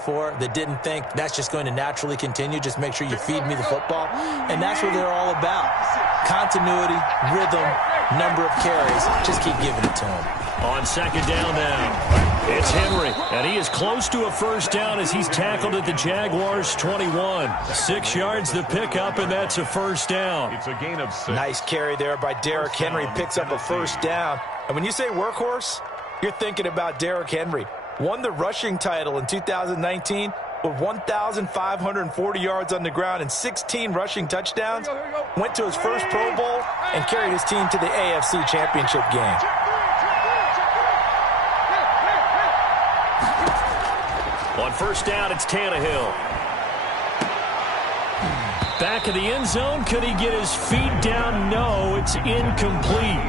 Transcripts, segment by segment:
for that didn't think that's just going to naturally continue. Just make sure you feed me the football. And that's what they're all about. Continuity, rhythm, number of carries. Just keep giving it to them. On second down now, it's Henry. And he is close to a first down as he's tackled at the Jaguars' 21. 6 yards the pickup, and that's a first down. It's a gain of 6. Nice carry there by Derrick Henry. Picks up a first down. And when you say workhorse, you're thinking about Derrick Henry. Won the rushing title in 2019 with 1,540 yards on the ground and 16 rushing touchdowns. Went to his first Pro Bowl and carried his team to the AFC Championship game. On first down, it's Tannehill. Back of the end zone. Could he get his feet down? No, it's incomplete.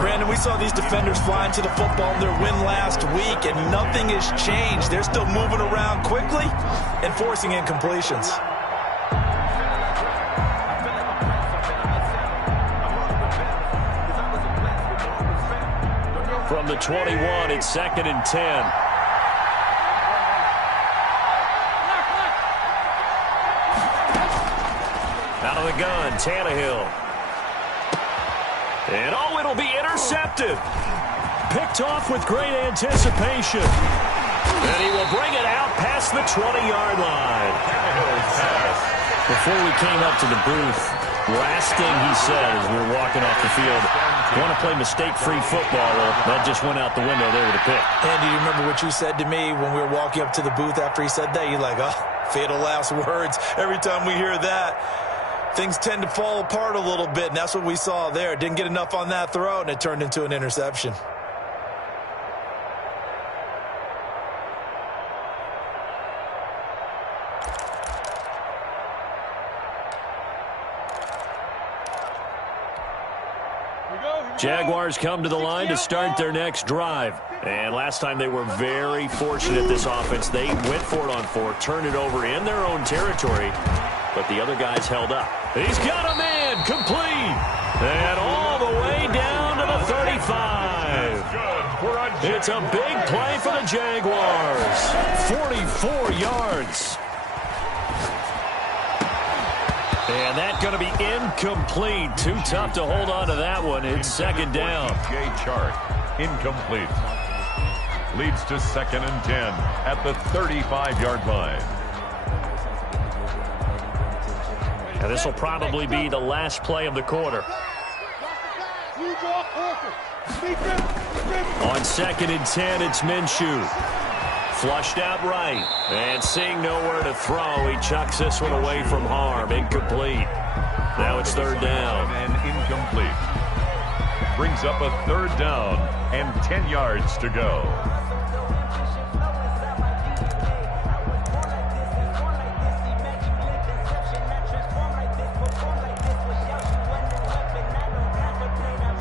Brandon, we saw these defenders flying to the football in their win last week, and nothing has changed. They're still moving around quickly and forcing incompletions. From the 21, it's 2nd and 10. Out of the gun, Tannehill. And oh, it'll be intercepted. Picked off with great anticipation. And he will bring it out past the 20-yard line. Before we came up to the booth, last thing he said as we were walking off the field, you want to play mistake-free football, well, that just went out the window there with a pick. Andy, you remember what you said to me when we were walking up to the booth after he said that? You're like, oh, fatal last words. Every time we hear that, things tend to fall apart a little bit, and that's what we saw there. Didn't get enough on that throw, and it turned into an interception. Jaguars come to the line to start their next drive. And last time they were very fortunate, this offense. They went for it on 4, turned it over in their own territory, but the other guys held up. He's got a man, complete, and all the way down to the 35. It's a big play for the Jaguars. 44 yards. And that's going to be incomplete. Too tough to hold on to that one. It's 2nd down. J chart, incomplete. Leads to 2nd and 10 at the 35-yard line. And this will probably be the last play of the quarter. On 2nd and 10, it's Minshew. Flushed out right. And seeing nowhere to throw, he chucks this one away from harm. Incomplete. Now it's 3rd down. And incomplete. Brings up a 3rd down and 10 yards to go.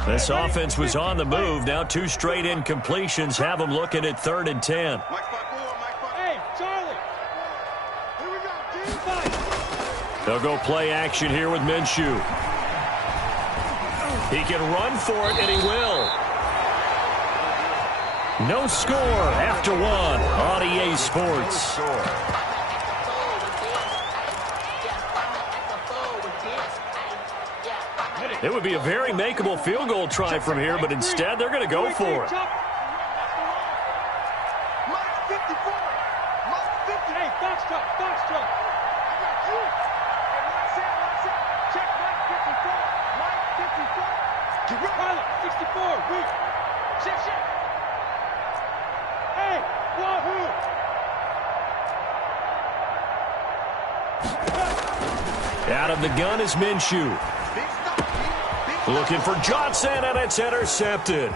This offense was on the move. Now 2 straight incompletions have them looking at 3rd and 10. Hey, Charlie. Here we go. They'll go play action here with Minshew. He can run for it, and he will. No score after 1 on EA Sports. It would be a very makeable field goal try from here, but instead they're going to go for it. Out of the gun is Minshew. Looking for Johnson, and it's intercepted.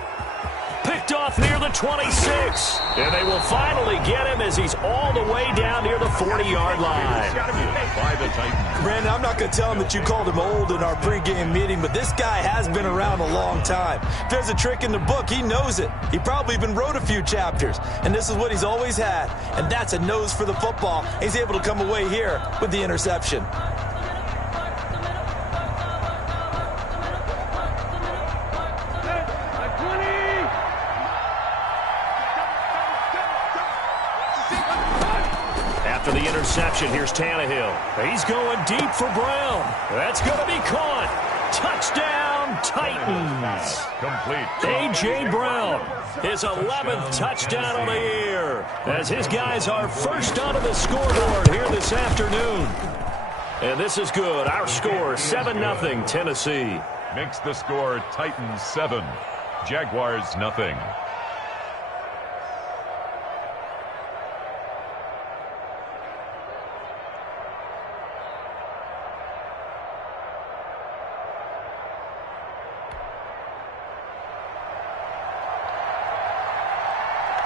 Picked off near the 26. And they will finally get him as he's all the way down near the 40-yard line. Brandon, I'm not going to tell him that you called him old in our pregame meeting, but this guy has been around a long time. If there's a trick in the book, he knows it. He probably even wrote a few chapters, and this is what he's always had, and that's a nose for the football. He's able to come away here with the interception. after the interception. Here's Tannehill. He's going deep for Brown. That's going to be caught. Touchdown, Titans. Complete. A.J. Brown, his 11th touchdown on the year, as his guys are first onto the scoreboard here this afternoon. And this is good. Our score, 7-0 Tennessee. Makes the score Titans 7, Jaguars nothing.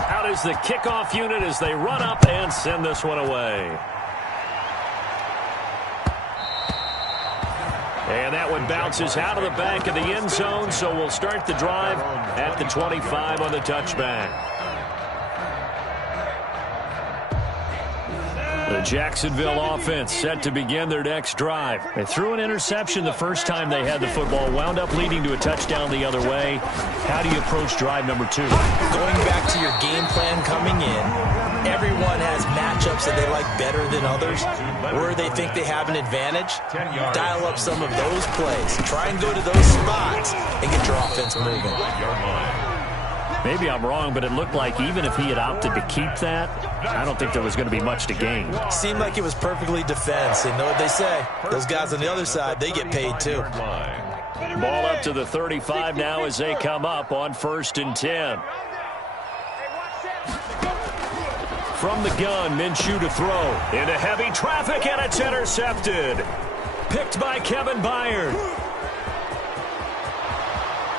Out is the kickoff unit as they run up and send this one away. And that one bounces out of the back of the end zone, so we'll start the drive at the 25 on the touchback. The Jacksonville offense set to begin their next drive. They threw an interception the first time they had the football, wound up leading to a touchdown the other way. How do you approach drive number 2? Going back to your game plan coming in, everyone has matchups that they like better than others, where they think they have an advantage. Dial up some of those plays. Try and go to those spots and get your offense moving. Maybe I'm wrong, but it looked like even if he had opted to keep that, I don't think there was going to be much to gain. Seemed like it was perfectly defense. And know what they say? Those guys on the other side, they get paid too. Ball up to the 35 now as they come up on 1st and 10. From the gun, Minshew to throw. Into heavy traffic, and it's intercepted. Picked by Kevin Byard.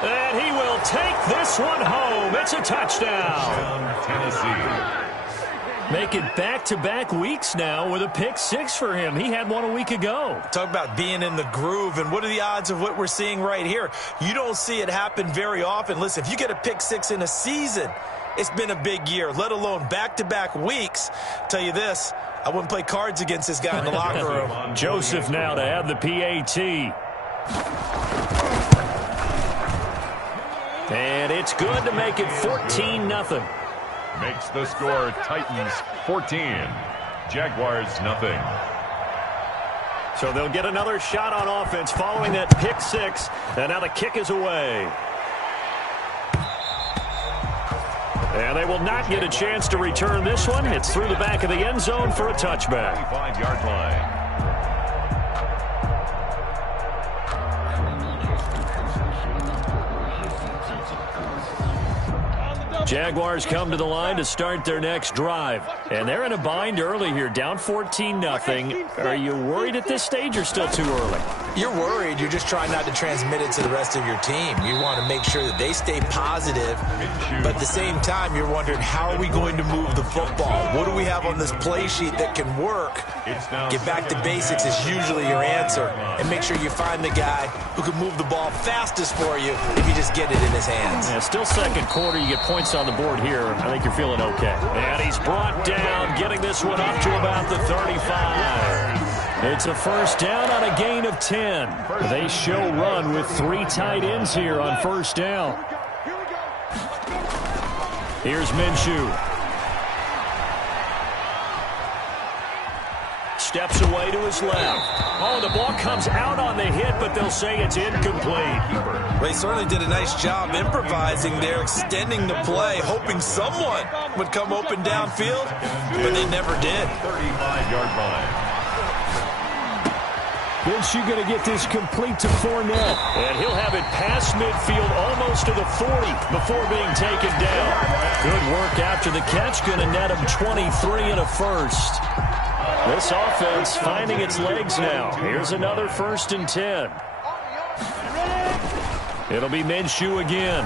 And he will take this one home. It's a touchdown. Tennessee. Make it back-to-back weeks now with a pick 6 for him. He had one a week ago. Talk about being in the groove, and what are the odds of what we're seeing right here? You don't see it happen very often. Listen, if you get a pick 6 in a season, it's been a big year, let alone back-to-back weeks. Tell you this, I wouldn't play cards against this guy in the locker room. Joseph now to have the PAT. And it's good to make it 14-0. Makes the score Titans 14, Jaguars nothing. So they'll get another shot on offense following that pick 6. And now the kick is away. And they will not get a chance to return this one. It's through the back of the end zone for a touchback. 25-yard line. Jaguars come to the line to start their next drive. And they're in a bind early here, down 14-0. Are you worried at this stage or still too early? You're worried. You're just trying not to transmit it to the rest of your team. You want to make sure that they stay positive, but at the same time, you're wondering, how are we going to move the football? What do we have on this play sheet that can work? Get back to basics is usually your answer, and make sure you find the guy who can move the ball fastest for you if you just get it in his hands. Yeah, still second quarter. You get points on the board here. I think you're feeling okay. And he's brought down, getting this one up to about the 35. It's a first down on a gain of 10. They show run with 3 tight ends here on first down. Here's Minshew. Steps away to his left. Oh, the ball comes out on the hit, but they'll say it's incomplete. They certainly did a nice job improvising there, extending the play, hoping someone would come open downfield, but they never did. 35-yard line. Minshew going to get this complete to Fournette. And he'll have it past midfield almost to the 40 before being taken down. Good work after the catch. Going to net him 23 and a first. This offense finding its legs now. Here's another 1st and 10. It'll be Minshew again.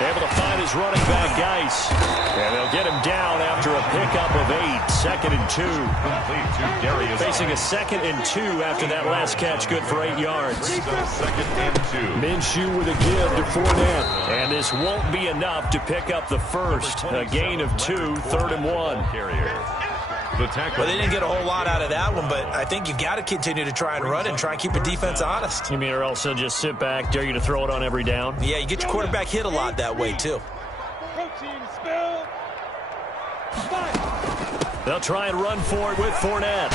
Able to find his running back, Geis. And they'll get him down after a pickup of 8. 2nd and 2. Complete to Darius. Facing a 2nd and 2 after that last catch, good for 8 yards. 2nd and 2. Minshew with a give to Fournette. And this won't be enough to pick up the first. A gain of 2, 3rd and 1. Carrier. The tackle. Well, they didn't get a whole lot out of that one, but I think you got to continue to try and run and try and keep the defense honest. You mean, or else they'll just sit back, dare you to throw it on every down? Yeah, you get your quarterback hit a lot that way, too. They'll try and run for it with Fournette.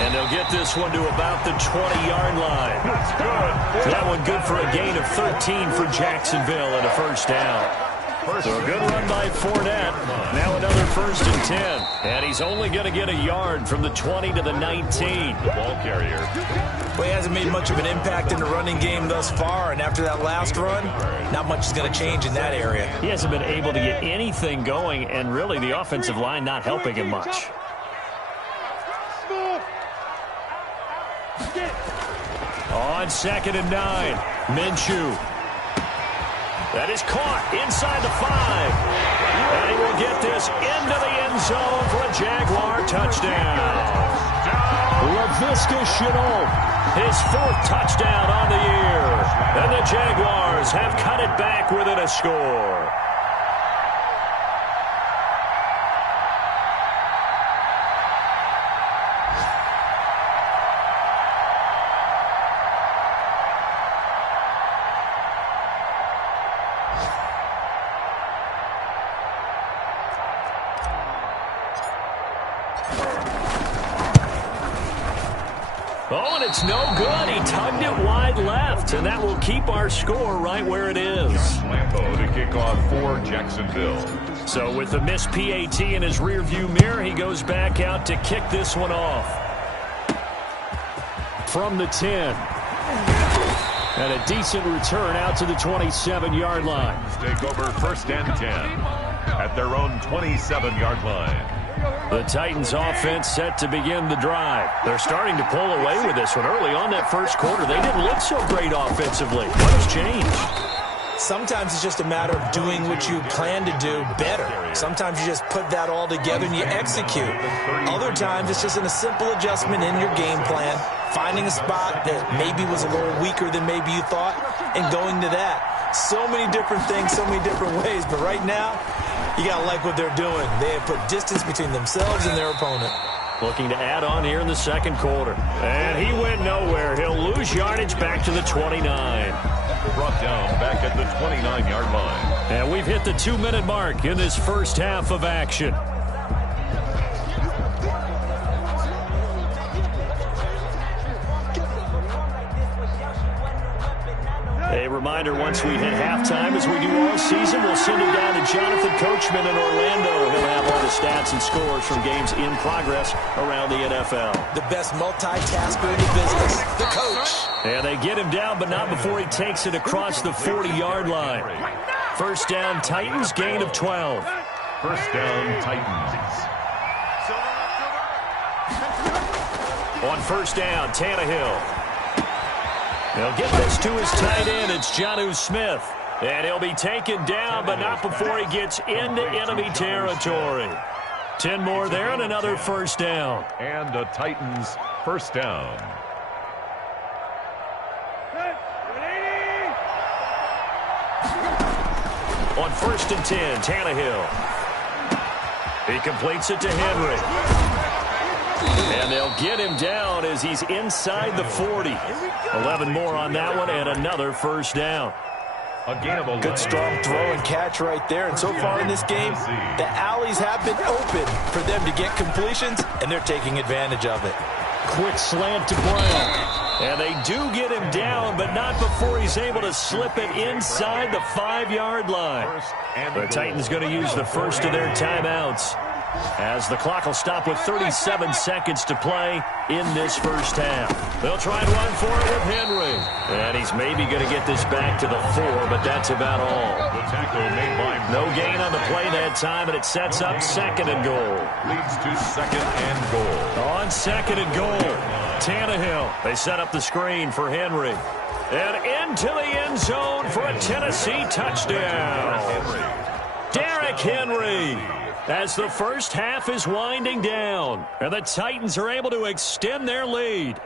And they'll get this one to about the 20-yard line. That's good. That one good for a gain of 13 for Jacksonville and a first down. So a good run by Fournette. Now another 1st and 10. And he's only going to get a yard from the 20 to the 19. Ball carrier. Well, he hasn't made much of an impact in the running game thus far, and after that last run, not much is going to change in that area. He hasn't been able to get anything going, and really the offensive line not helping him much. On 2nd and 9, Minshew. That is caught inside the 5. And he will get this into the end zone for a Jaguar touchdown. Laviska Shenault, his 4th touchdown on the year. And the Jaguars have cut it back within a score. Oh, and it's no good. He tugged it wide left, and that will keep our score right where it is. Lambeau to kick off for Jacksonville. So with the missed PAT in his rearview mirror, he goes back out to kick this one off. From the 10. And a decent return out to the 27-yard line. Take over 1st and 10 at their own 27-yard line. The Titans offense set to begin the drive. They're starting to pull away with this one. Early on that first quarter, they didn't look so great offensively. What has changed? Sometimes it's just a matter of doing what you plan to do better. Sometimes you just put that all together and you execute. Other times it's just a simple adjustment in your game plan, finding a spot that maybe was a little weaker than maybe you thought, and going to that. So many different things, so many different ways, but right now, you got to like what they're doing. They have put distance between themselves and their opponent. Looking to add on here in the second quarter. And he went nowhere. He'll lose yardage back to the 29. Brought down back at the 29-yard line. And we've hit the 2-minute mark in this first half of action. A reminder, once we hit halftime, as we do all season, we'll send it down to Jonathan Coachman in Orlando. He'll have all the stats and scores from games in progress around the NFL. The best multitasker in the business, the coach. And they get him down, but not before he takes it across the 40-yard line. First down, Titans, gain of 12. First down, Titans. On first down, Tannehill. He'll get this to his tight end. It's Jonnu Smith. And he'll be taken down, but not before he gets into enemy territory. 10 more there and another first down. And the Titans first down. On 1st and 10, Tannehill. He completes it to Henry. And they'll get him down as he's inside the 40. 11 more on that one and another first down. A gain of 11. Good strong throw and catch right there. And so far in this game, the alleys have been open for them to get completions, and they're taking advantage of it. Quick slant to Brown. And they do get him down, but not before he's able to slip it inside the 5-yard line. The Titans going to use the first of their timeouts, as the clock will stop with 37 seconds to play in this first half. They'll try and run for it with Henry. And he's maybe going to get this back to the 4, but that's about all. The tackle made by no gain on the play that time, and it sets up 2nd and goal. Leads to 2nd and goal. On 2nd and goal, Tannehill. They set up the screen for Henry. And into the end zone for a Tennessee touchdown. Derrick Henry. As the first half is winding down, and the Titans are able to extend their lead.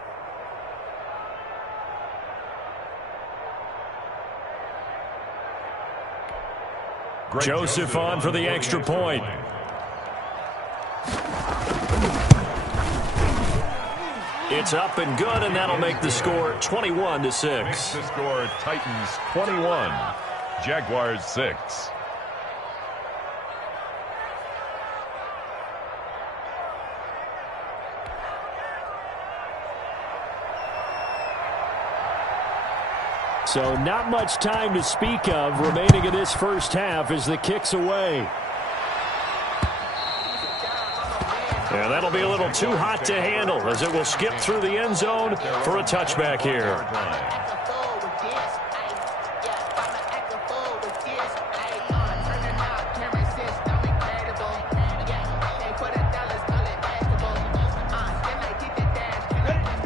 Joseph on for the extra point. It's up and good, and that'll make the score 21-6. Makes the score Titans 21, Jaguars 6. So not much time to speak of remaining in this first half as the kick's away. And that'll be a little too hot to handle as it will skip through the end zone for a touchback here.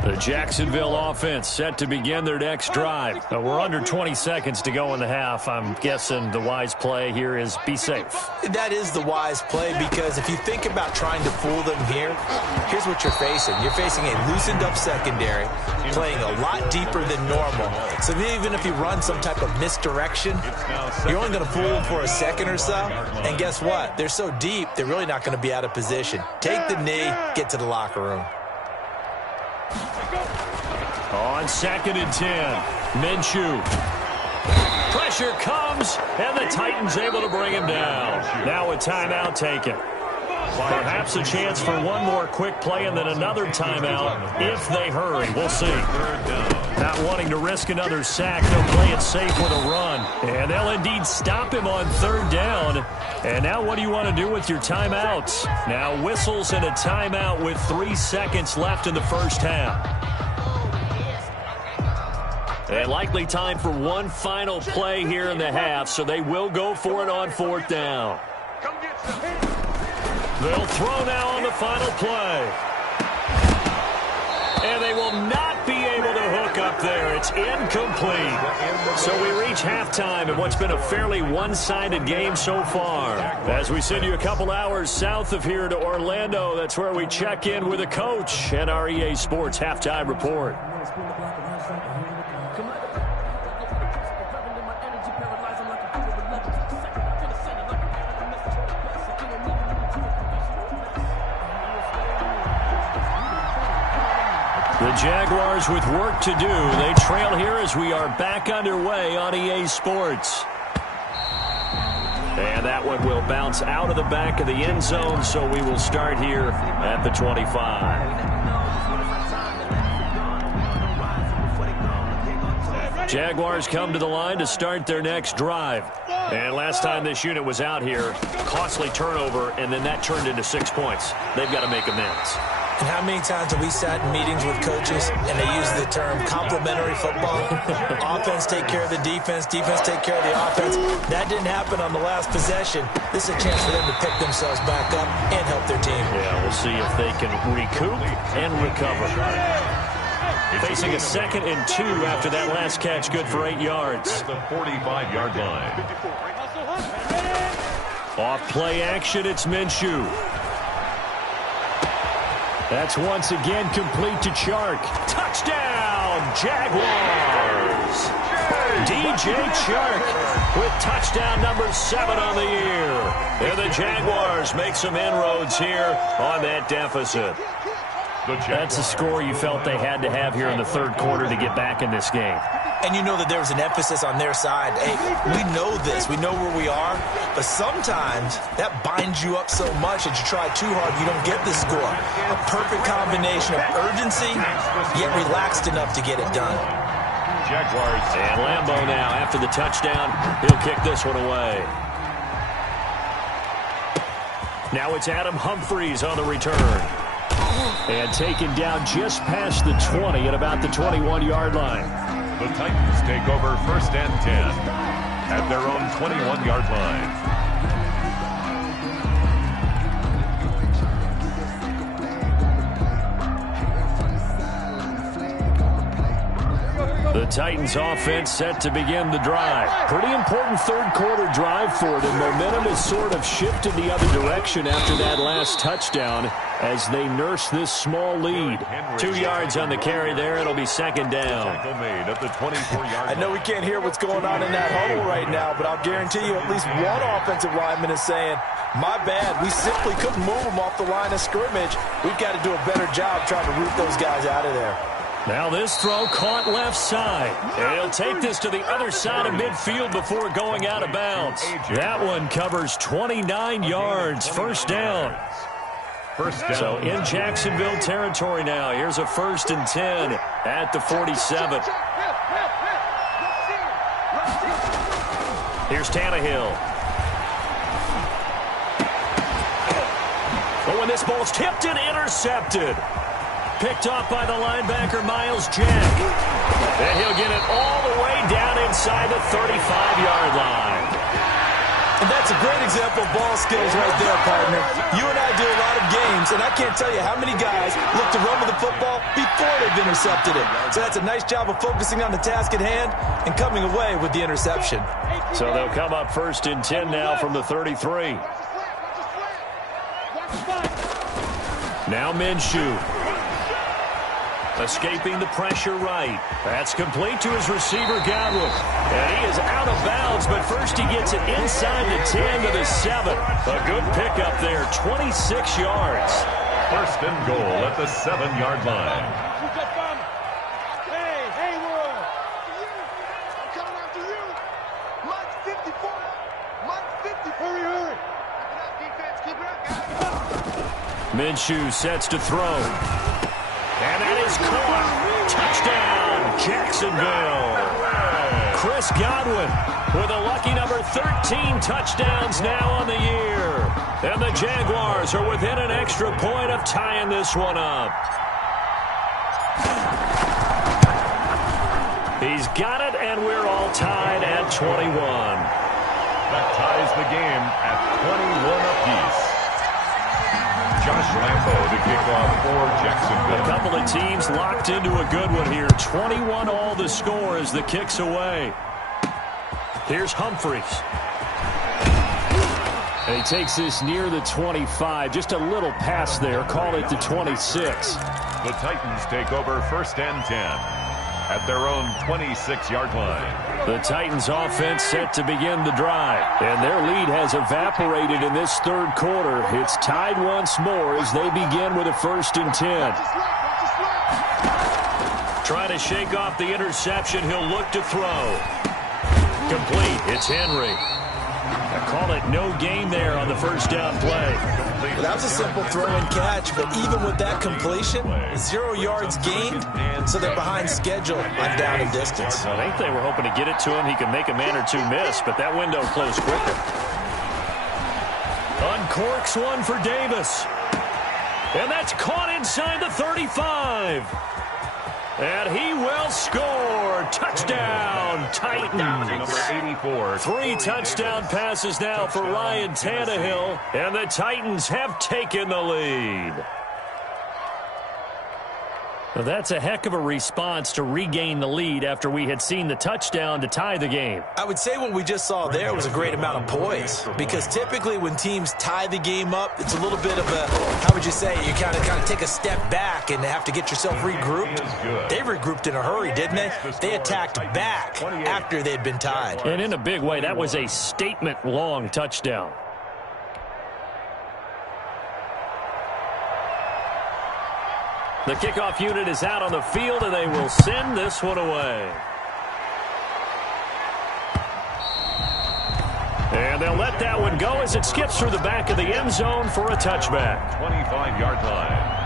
The Jacksonville offense set to begin their next drive. We're under 20 seconds to go in the half. I'm guessing the wise play here is be safe. That is the wise play because if you think about trying to fool them here, here's what you're facing. You're facing a loosened up secondary, playing a lot deeper than normal. So even if you run some type of misdirection, you're only going to fool them for a second or so. And guess what? They're so deep, they're really not going to be out of position. Take the knee, get to the locker room. On 2nd and 10, Minshew. Pressure comes, and the Titans able to bring him down. Now a timeout taken. Perhaps a chance for one more quick play and then another timeout if they hurry. We'll see. Not wanting to risk another sack, they'll play it safe with a run. And they'll indeed stop him on 3rd down. And now what do you want to do with your timeouts? Now whistles and a timeout with 3 seconds left in the first half. And likely time for one final play here in the half, so they will go for it on 4th down. They'll throw now on the final play. And they will not be able to hook up there. It's incomplete. So we reach halftime in what's been a fairly one-sided game so far. As we send you a couple hours south of here to Orlando, that's where we check in with a coach and our EA Sports Halftime Report. The Jaguars with work to do. They trail here as we are back underway on EA Sports. And that one will bounce out of the back of the end zone, so we will start here at the 25. Jaguars come to the line to start their next drive. And last time this unit was out here, costly turnover, and then that turned into 6 points. They've got to make amends. And how many times have we sat in meetings with coaches and they use the term complementary football? Offense take care of the defense, defense take care of the offense. That didn't happen on the last possession. This is a chance for them to pick themselves back up and help their team. Yeah, we'll see if they can recoup and recover. Facing a 2nd and 2 after that last catch, good for 8 yards. At the 45-yard line. Off play action, it's Minshew. That's once again complete to Chark. Touchdown, Jaguars! DJ Chark with touchdown number 7 on the year. And the Jaguars make some inroads here on that deficit. That's a score you felt they had to have here in the 3rd quarter to get back in this game. And you know that there was an emphasis on their side. Hey, we know this. We know where we are. But sometimes that binds you up so much that you try too hard, you don't get the score. A perfect combination of urgency, yet relaxed enough to get it done. Jaguars. And Lambeau now, after the touchdown, he'll kick this one away. Now it's Adam Humphries on the return. And taken down just past the 20 at about the 21-yard line. The Titans take over 1st and 10 at their own 21-yard line. The Titans offense set to begin the drive. Pretty important 3rd quarter drive for them. Momentum has sort of shifted the other direction after that last touchdown as they nurse this small lead. 2 yards on the carry there. It'll be 2nd down. I know we can't hear what's going on in that huddle right now, but I'll guarantee you at least one offensive lineman is saying, my bad, we simply couldn't move them off the line of scrimmage. We've got to do a better job trying to root those guys out of there. Now this throw caught left side. And he'll take this to the other side of midfield before going out of bounds. That one covers 29 yards. 1st down. So in Jacksonville territory now. Here's a 1st and 10 at the 47. Here's Tannehill. Oh, and this ball's tipped and intercepted. Picked off by the linebacker, Miles Jack. And he'll get it all the way down inside the 35-yard line. And that's a great example of ball skills right there, partner. You and I do a lot of games, and I can't tell you how many guys look to run with the football before they've intercepted it. So that's a nice job of focusing on the task at hand and coming away with the interception. So they'll come up 1st and 10 now from the 33. Now Minshew. Escaping the pressure right. That's complete to his receiver, Godwin. And he is out of bounds, but first he gets it inside the 10 to the 7. A good pickup there, 26 yards. 1st and goal at the 7-yard line. Hey, Hayward! I'm coming after you! Mike's 54! Mike's 50! Hurry, hurry! Keep it up, defense! Keep it up, guys! Minshew sets to throw. And that is caught. Touchdown, Jacksonville. Chris Godwin with a lucky number 13 touchdowns now on the year. And the Jaguars are within an extra point of tying this one up. He's got it, and we're all tied at 21. That ties the game at 21 apiece. Josh Lambo to kick off for Jacksonville. A couple of teams locked into a good one here. 21 all the score as the kick's away. Here's Humphries. And he takes this near the 25. Just a little pass there. Call it the 26. The Titans take over 1st and 10 at their own 26-yard line. The Titans offense set to begin the drive. And their lead has evaporated in this 3rd quarter. It's tied once more as they begin with a 1st and 10. Trying to shake off the interception. He'll look to throw. Complete. It's Henry. I call it no gain there on the 1st down play. Well, that was a simple throw and catch, but even with that completion, 0 yards gained, so they're behind schedule on down and distance. I think they were hoping to get it to him. He could make a man or two miss, but that window closed quicker. Uncorks one for Davis. And that's caught inside the 35. And he will score. Touchdown, Titans. Number 84. 3 touchdown passes now for Ryan Tannehill. And the Titans have taken the lead. Well, that's a heck of a response to regain the lead after we had seen the touchdown to tie the game. I would say what we just saw there was a great amount of poise, because typically when teams tie the game up, it's a little bit of a, how would you say, you kind of take a step back and have to get yourself regrouped. They regrouped in a hurry, didn't they? They attacked back after they'd been tied. And in a big way, that was a statement-long touchdown. The kickoff unit is out on the field, and they will send this one away. And they'll let that one go as it skips through the back of the end zone for a touchback. 25-yard line.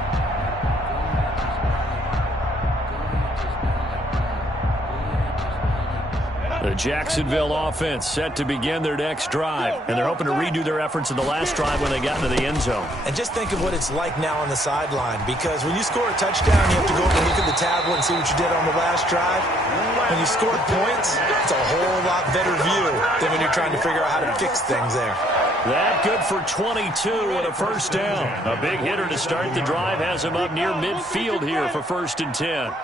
The Jacksonville offense set to begin their next drive, and they're hoping to redo their efforts in the last drive when they got into the end zone. And just think of what it's like now on the sideline, because when you score a touchdown, you have to go over and look at the tablet and see what you did on the last drive. When you scored points, it's a whole lot better view than when you're trying to figure out how to fix things there. That good for 22 and a 1st down. A big hitter to start the drive has him up near midfield here for 1st and 10.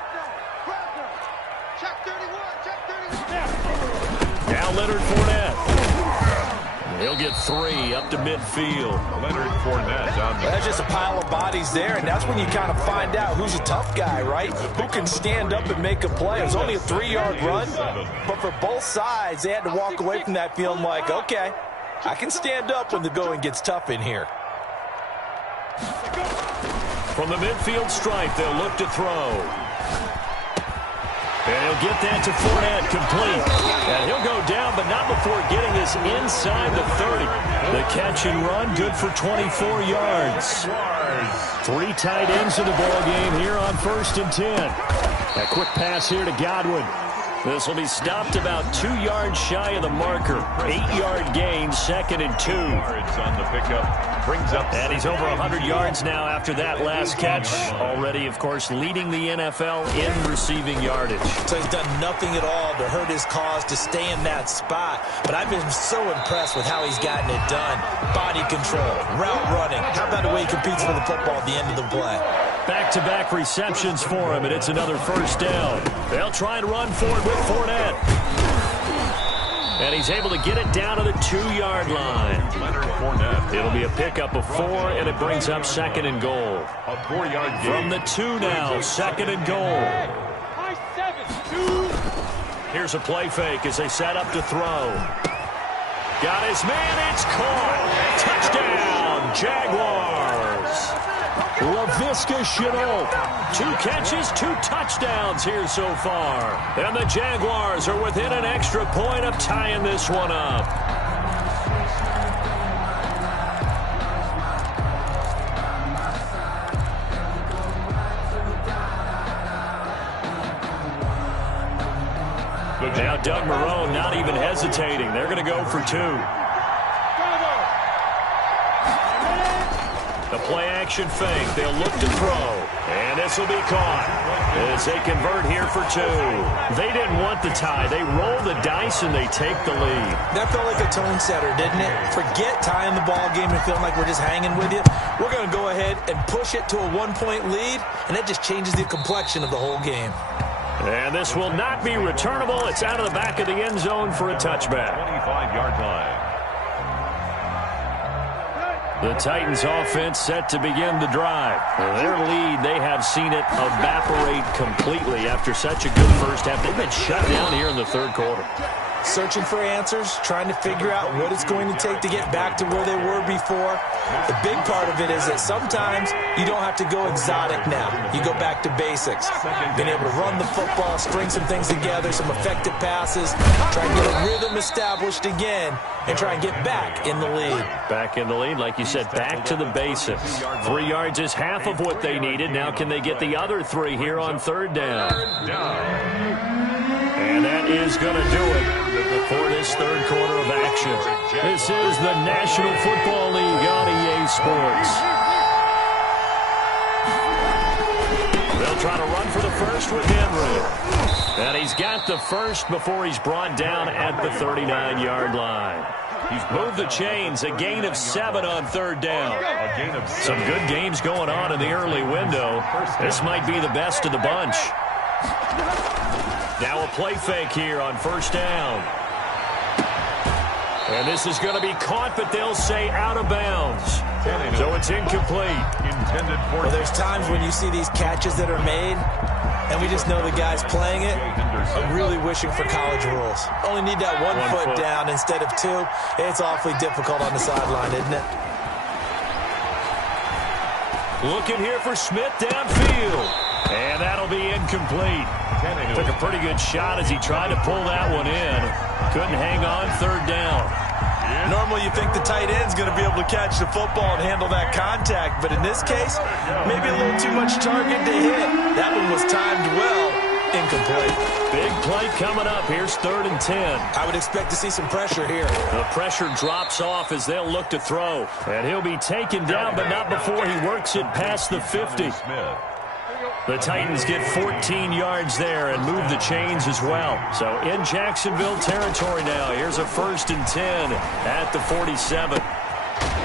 Now Leonard Fournette. He'll get 3 up to midfield. Leonard Fournette on the... That's just a pile of bodies there, and that's when you kind of find out who's a tough guy, right? Who can stand up and make a play. It was only a 3-yard run, but for both sides, they had to walk away from that feeling like, okay, I can stand up when the going gets tough in here. From the midfield stripe, they'll look to throw. And he'll get that to Fournette, complete. And he'll go down, but not before getting this inside the 30. The catch and run, good for 24 yards. 3 tight ends in the ball game here on 1st and 10. A quick pass here to Godwin. This will be stopped about 2 yards shy of the marker. 8-yard gain, 2nd and 2. Yards on the pickup. Brings up. And he's over 100 yards now after that last catch. Already, of course, leading the NFL in receiving yardage. So he's done nothing at all to hurt his cause to stay in that spot. But I've been so impressed with how he's gotten it done. Body control, route running. How about the way he competes for the football at the end of the play? Back-to-back receptions for him, and it's another first down. They'll try and run for it with Fournette. And he's able to get it down to the 2-yard line. Leonard Fournette. It'll be a pickup of 4, and it brings up 2nd and goal. A 4-yard gain. From the 2 now, 2nd and goal. Here's a play fake as they set up to throw. Got his man, it's caught. Touchdown, Jaguars. LaVisca Chenault. 2 catches, 2 touchdowns here so far. And the Jaguars are within an extra point of tying this one up. Now Doug Marrone not even hesitating. They're going to go for 2. The play-action fake. They'll look to throw. And this will be caught as they convert here for 2. They didn't want the tie. They roll the dice and they take the lead. That felt like a tone setter, didn't it? Forget tying the ball game and feeling like we're just hanging with you. We're going to go ahead and push it to a 1-point lead, and that just changes the complexion of the whole game. And this will not be returnable. It's out of the back of the end zone for a touchback. 25-yard line. The Titans offense set to begin the drive. Their lead, they have seen it evaporate completely after such a good first half. They've been shut down here in the 3rd quarter. Searching for answers, trying to figure out what it's going to take to get back to where they were before. The big part of it is that sometimes you don't have to go exotic now. You go back to basics. Being able to run the football, string some things together, some effective passes, try and get a rhythm established again, and try and get back in the lead. Back in the lead, like you said, back to the basics. 3 yards is half of what they needed. Now can they get the other 3 here on 3rd down? And that is going to do it for this 3rd quarter of action. This is the National Football League on EA Sports. They'll try to run for the first with Henry. And he's got the first before he's brought down at the 39-yard line. He's moved the chains, a gain of 7 on 3rd down. Some good games going on in the early window. This might be the best of the bunch. Now a play fake here on 1st down. And this is going to be caught, but they'll say out of bounds. So it's incomplete. Well, there's times when you see these catches that are made, and we just know the guys playing it are really wishing for college rules. Only need that one foot down instead of 2. It's awfully difficult on the sideline, isn't it? Looking here for Smith downfield. And that'll be incomplete. Took a pretty good shot as he tried to pull that one in. Couldn't hang on 3rd down. Normally you think the tight end's going to be able to catch the football and handle that contact, but in this case, maybe a little too much target to hit. That one was timed well. Incomplete. Big play coming up. Here's 3rd and 10. I would expect to see some pressure here. The pressure drops off as they'll look to throw. And he'll be taken down, but not before he works it past the 50. The Titans get 14 yards there and move the chains as well. So in Jacksonville territory now. Here's a 1st and 10 at the 47.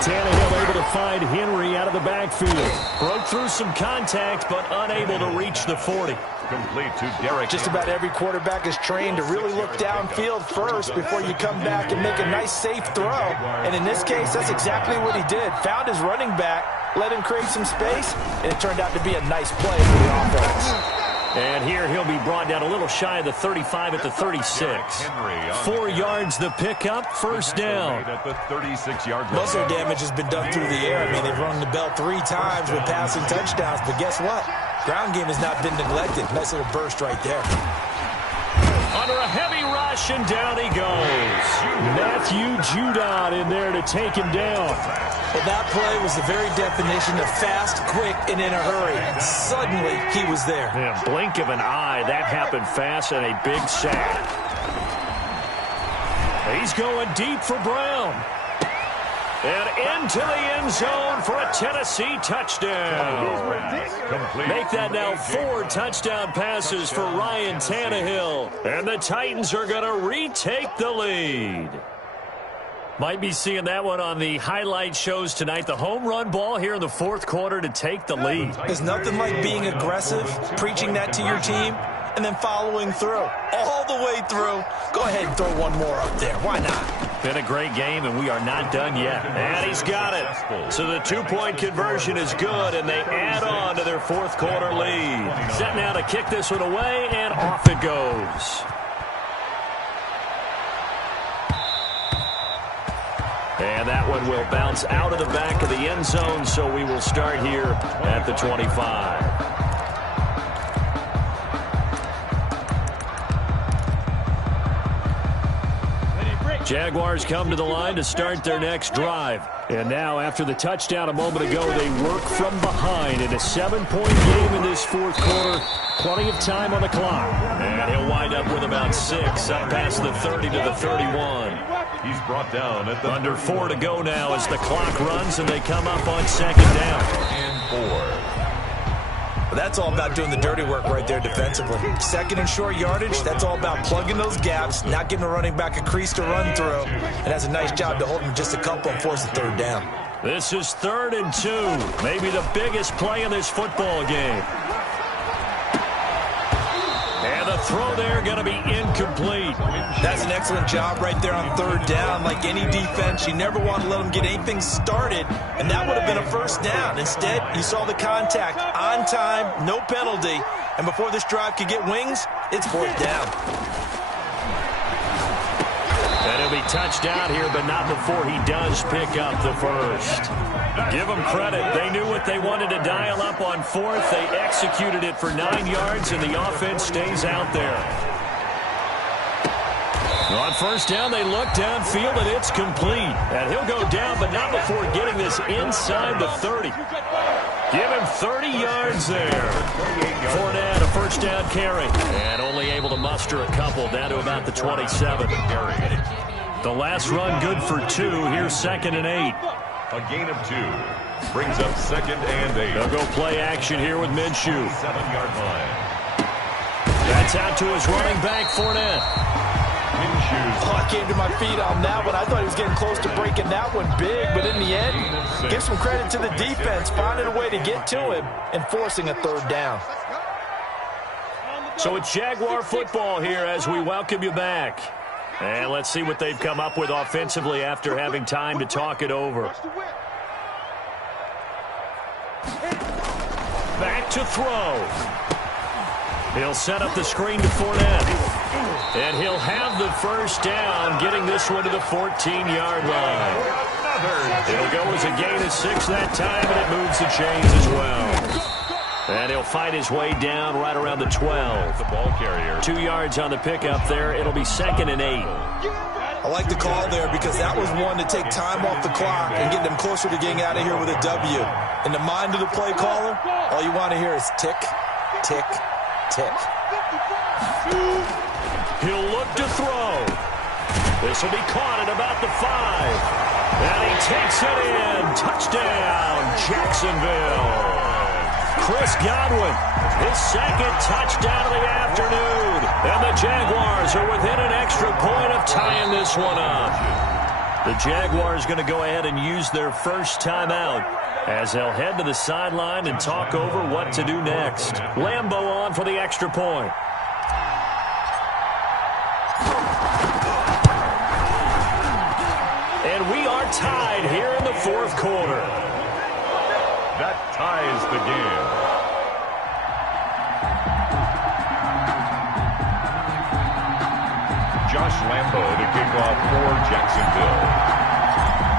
Tannehill able to find Henry out of the backfield. Broke through some contact, but unable to reach the 40. Complete to Derek. Just about every quarterback is trained to really look downfield first before you come back and make a nice, safe throw. And in this case, that's exactly what he did. Found his running back, let him create some space, and it turned out to be a nice play for the offense. And here he'll be brought down a little shy of the 35 at the 36. 4 yards the pickup, 1st down. At the 36-yard line. Most of their damage has been done through the air. I mean, they've rung the bell 3 times with passing touchdowns, but guess what? Ground game has not been neglected. Nice little burst right there. Under a heavy rush, and down he goes. Matthew Judon in there to take him down. Well, that play was the very definition of fast, quick, and in a hurry. Suddenly, he was there. Yeah, blink of an eye. That happened fast and a big sack. He's going deep for Brown. And into the end zone for a Tennessee touchdown. Make that now 4 touchdown passes for Ryan Tannehill. And the Titans are going to retake the lead. Might be seeing that one on the highlight shows tonight. The home run ball here in the fourth quarter to take the lead. There's nothing like being aggressive, preaching that to your team, and then following through. All the way through. Go ahead and throw one more up there. Why not? Been a great game, and we are not done yet. And he's got it. So the 2-point conversion is good, and they add on to their fourth quarter lead. Set now to kick this one away, and off it goes. And that one will bounce out of the back of the end zone, so we will start here at the 25. Jaguars come to the line to start their next drive. And now, after the touchdown a moment ago, they work from behind in a 7-point game in this fourth quarter. Plenty of time on the clock. And he'll wind up with about 6, up past the 30 to the 31. He's brought down at the under 4 to go now as the clock runs, and they come up on second down. And 4. Well, that's all about doing the dirty work right there defensively. Second and short yardage, that's all about plugging those gaps, not giving the running back a crease to run through, and has a nice job to hold him just a couple and force the third down. This is 3rd and 2, maybe the biggest play in this football game. And the throw there going to be incomplete. That's an excellent job right there on third down. Like any defense, you never want to let them get anything started, and that would have been a first down. Instead, you saw the contact on time, no penalty, and before this drive could get wings, it's fourth down. And he'll be touched out here, but not before he does pick up the first. Give them credit. They knew what they wanted to dial up on fourth. They executed it for 9 yards, and the offense stays out there. On first down, they look downfield, and it's complete. And he'll go down, but not before getting this inside the 30. Give him 30 yards there. Fournette, a first down carry. And only able to muster a couple down to about the 27. The last run good for 2. Here's 2nd and 8. A gain of 2. Brings up 2nd and 8. They'll go play action here with Minshew. 7-yard line. That's out to his running back, Fournette. Oh, I came to my feet on that one. I thought he was getting close to breaking that one big, but in the end, give some credit to the defense, finding a way to get to him and forcing a third down. So it's Jaguar football here as we welcome you back. And let's see what they've come up with offensively after having time to talk it over. Back to throw. He'll set up the screen to Fournette. And he'll have the first down, getting this one to the 14-yard line. It'll go as a gain of 6 that time, and it moves the chains as well. And he'll fight his way down right around the 12. The ball carrier. 2 yards on the pickup there. It'll be 2nd and 8. I like the call there because that was one to take time off the clock and get them closer to getting out of here with a W. In the mind of the play caller, all you want to hear is tick, tick, tick. He'll look to throw. This will be caught at about the 5. And he takes it in. Touchdown, Jacksonville. Chris Godwin, his 2nd touchdown of the afternoon. And the Jaguars are within an extra point of tying this one up. The Jaguars going to go ahead and use their first timeout as they'll head to the sideline and talk over what to do next. Lambeau on for the extra point. And we are tied here in the fourth quarter. That ties the game. Josh Lambeau to kick off for Jacksonville.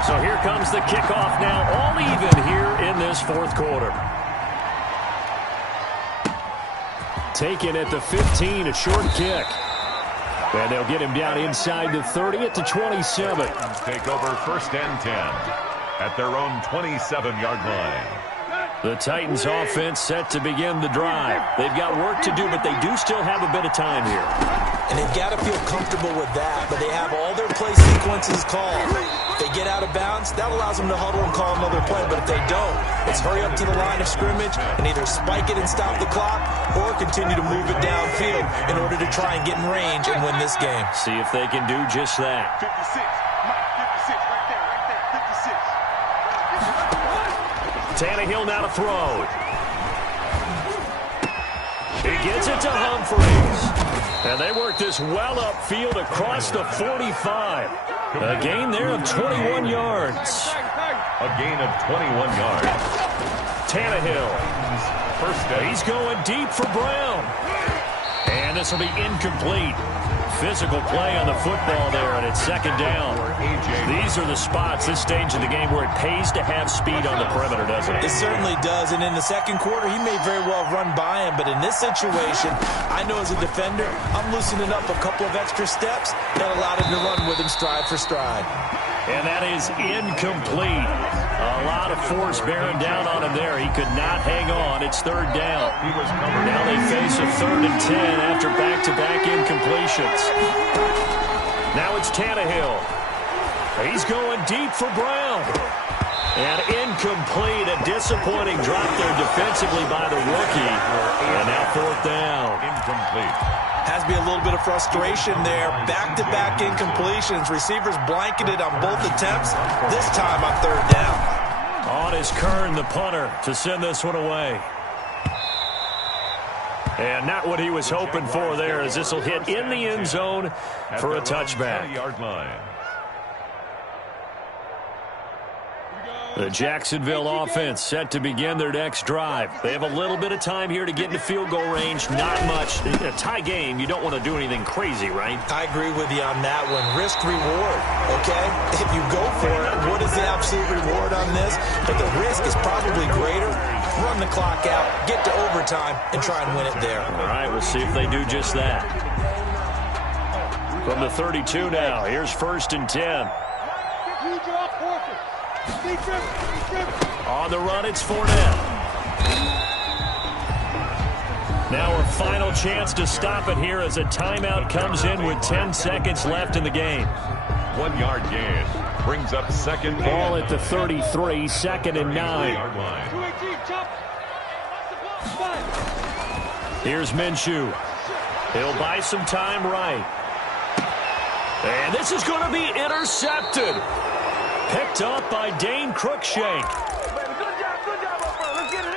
So here comes the kickoff now, all even here in this fourth quarter. Taken at the 15, a short kick. And they'll get him down inside the 30 at the 27. Take over 1st and 10. at their own 27-yard line. The Titans offense set to begin the drive. They've got work to do, but they do still have a bit of time here. And they've got to feel comfortable with that, but they have all their play sequences called. If they get out of bounds, that allows them to huddle and call another play, but if they don't, it's hurry up to the line of scrimmage and either spike it and stop the clock or continue to move it downfield in order to try and get in range and win this game. See if they can do just that. 56. Mike, 56. Right there, 56. Tannehill now to throw. He gets it to Humphreys. And they work this well upfield across the 45. A gain there of 21 yards. A gain of 21 yards. Tannehill. First down. He's going deep for Brown. And this will be incomplete. Physical play on the football there, and it's second down. These are the spots, this stage of the game, where it pays to have speed on the perimeter, doesn't it? It certainly does, and in the second quarter, he may very well run by him, but in this situation, I know as a defender, I'm loosening up a couple of extra steps that allowed him to run with him stride for stride. And that is incomplete. A lot of force bearing down on him there. He could not hang on. It's third down. Now they face a 3rd and 10 after back-to-back incompletions. Now it's Tannehill. He's going deep for Brown. And incomplete. A disappointing drop there defensively by the rookie. And now 4th down. Incomplete. Has to be a little bit of frustration there. Back-to-back incompletions. Receivers blanketed on both attempts. This time on 3rd down. On is Kern, the punter, to send this one away. And not what he was hoping for there, as this will hit in the end zone for a touchback. 20-yard line. The Jacksonville offense set to begin their next drive. They have a little bit of time here to get into field goal range. Not much. In a tie game, you don't want to do anything crazy, right? I agree with you on that one. Risk reward, okay? If you go for it, what is the absolute reward on this? But the risk is probably greater. Run the clock out, get to overtime, and try and win it there. All right, we'll see if they do just that. From the 32 now, here's 1st and 10. On the run, it's Fournette. Now a final chance to stop it here as a timeout comes in with 10 seconds left in the game. 1-yard gain. Brings up second Ball at the 33, 2nd and 9. Here's Minshew. He'll buy some time right. And this is going to be intercepted. Picked up by Dane Cruikshank. Let's get it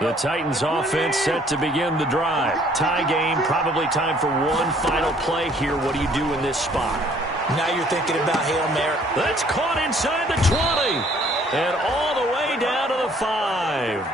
in. The Titans offense set to begin the drive. Tie game, probably time for one final play here. What do you do in this spot? Now you're thinking about Hail Mary. That's caught inside the 20. And all the way down to the 5.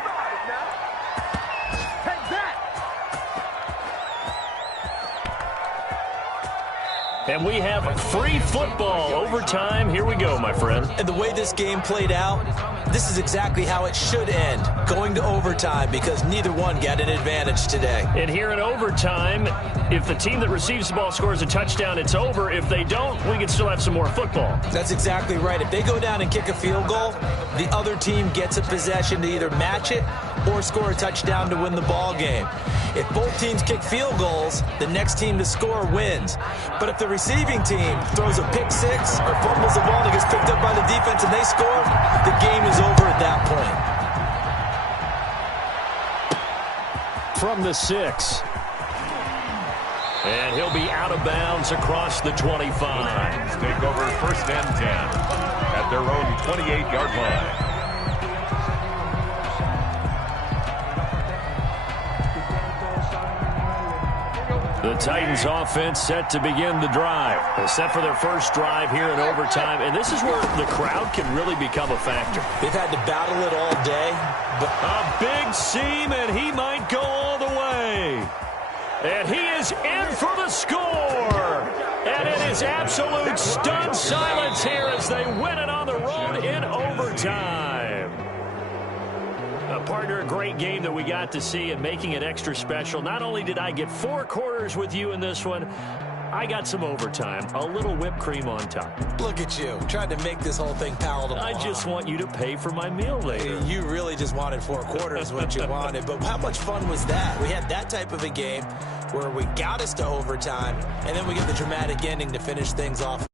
And we have free football. Overtime. Here we go, my friend. And the way this game played out, this is exactly how it should end, going to overtime, because neither one got an advantage today. And here in overtime, if the team that receives the ball scores a touchdown, it's over. If they don't, we can still have some more football. That's exactly right. If they go down and kick a field goal, the other team gets a possession to either match it or score a touchdown to win the ball game. If both teams kick field goals, the next team to score wins. But if the receiving team throws a pick six or fumbles the ball and it gets picked up by the defense and they score, the game is over at that point. From the 6. And he'll be out of bounds across the 25. Take over 1st and 10 at their own 28-yard line. The Titans offense set to begin the drive. They're set for their first drive here in overtime, and this is where the crowd can really become a factor. They've had to battle it all day. But a big seam, and he might go all the way. And he is in for the score. And it is absolute stunned silence here as they win it on the road in overtime. Partner, a great game that we got to see and making it extra special. Not only did I get 4 quarters with you in this one, I got some overtime, a little whipped cream on top. Look at you, trying to make this whole thing palatable. I just want you to pay for my meal later. You really just wanted 4 quarters what you wanted. But how much fun was that? We had that type of a game where we got us to overtime, and then we get the dramatic ending to finish things off.